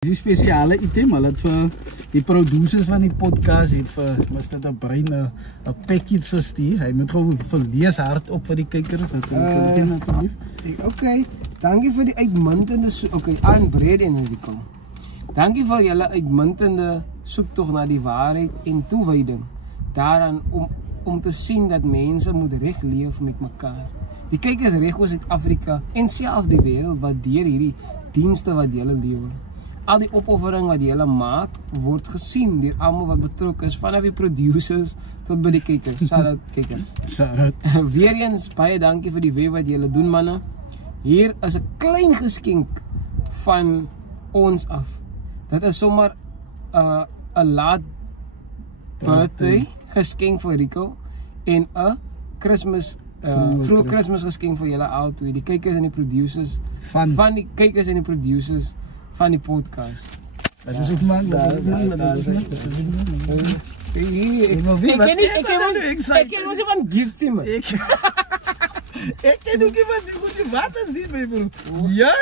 Die spesiale item, hulle het vir die producers van die podcast het vir Mr. De Bruin 'n package gestuur. Hy moet gewoon verlees hard op vir die kykers. Asseblief. Okay, dankie vir die uitmuntende aan Brede en die kom. Dankie vir julle uitmuntende soektog na die waarheid en toewyding daaraan om te sien dat mense moet reg leef met mekaar. Die kykers reg oor Suid-Afrika en selfs die wêreld wat deur hierdie dienste wat julle lewer. Al die opoffering wat julle maak word gesien deur almal wat betrokke is, vanaf die producers tot by die kykers. Shout out kykers. Shout out. Weereens baie dankie vir die werk wat julle doen, manne. Hier is 'n klein geskenk van ons af. Dit is sommer 'n laat birthday geskenk vir Rico en 'n Kersfees vroeg Kersfees geskenk vir julle albei, die kykers en die producers van die kykers en die producers van die podcast. Dat is ook man, dat is man. Ik ken ons van gifts in me. Ik ken ook iemand die moet die waters niet mee, bro. Ja.